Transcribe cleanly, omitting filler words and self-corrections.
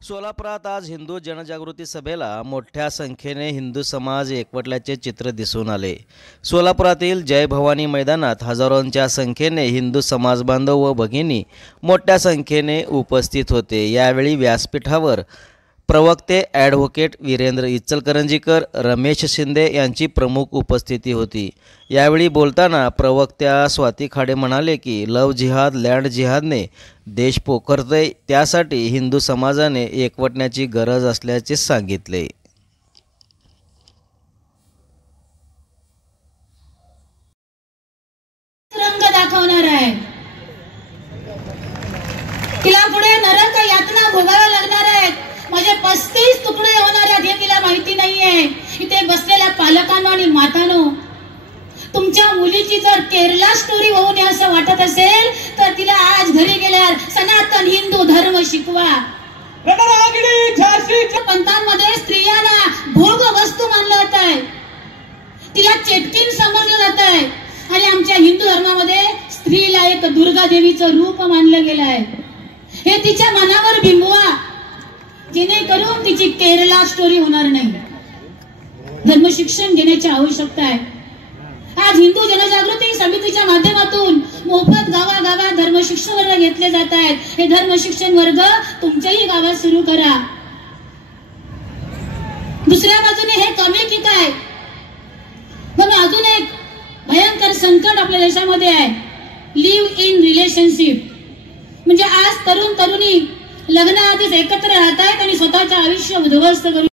सोलापुरात आज हिंदू जनजागृती सभेला मोठ्या संख्येने हिंदू समाज एकवटल्याचे चित्र दिसून आले। सोलापुरातील जय भवानी मैदानात हजारोंच्या संख्येने हिंदू समाज बांधव व भगिनी मोठ्या संख्येने उपस्थित होते। यावेळी व्यासपीठावर प्रवक्ते ॲडव्होकेट वीरेंद्र इचलकरंजीकर, रमेश शिंदे यांची प्रमुख उपस्थिती होती। यावेळी बोलताना प्रवक्त्या स्वाती खाडे म्हणाले की लव जिहाद लँड जिहादने देश पोखरतोय, त्यासाठी हिंदू समाजाने एकवटण्याची गरज असल्याचे सांगितले। रंग दाखवणार आहे, तिला पुढे नरक यातना भोगाव्या लागणार आहेत, माझे 35 तुकडे होणार आहेत हे तिला माहिती नाहीये। इथे बसलेल्या पालकांनो आणि मातांनो, तुमच्या मुलीची जर केरला स्टोरी होऊ नये असं वाटत असेल तर तिला आज घरी गेल्यावर सनातन हिंदू धर्म शिकवा। पंथांमध्ये स्त्रियांना भोग वस्तू मानलं जात आहे, तिला चेटकीन समजलं जात आहे आणि आमच्या हिंदू धर्मामध्ये स्त्रीला एक दुर्गा देवीचं रूप मानलं गेलं आहे। हे तिच्या मनावर बिंबवा, जेणेकरून तिची केरला स्टोरी होणार नाही। धर्मशिक्षण घेण्याची आवश्यकता आहे। आज हिंदू जनजागृती समितीच्या माध्यमातून मोफत गावागावात धर्मशिक्षण वर्ग घेतले जात आहेत। हे धर्मशिक्षण वर्ग तुमच्याही गावात सुरू करा। दुसऱ्या बाजूने हे कमी की काय, म्हणून अजून एक भयंकर संकट आपल्या देशामध्ये आहे, लिव्ह इन रिलेशनशिप। म्हणजे आज तरुण तरुणी लग्नाआधीच एकत्र राहत आहेत आणि स्वतःचे आयुष्य उद्ध्वस्त करून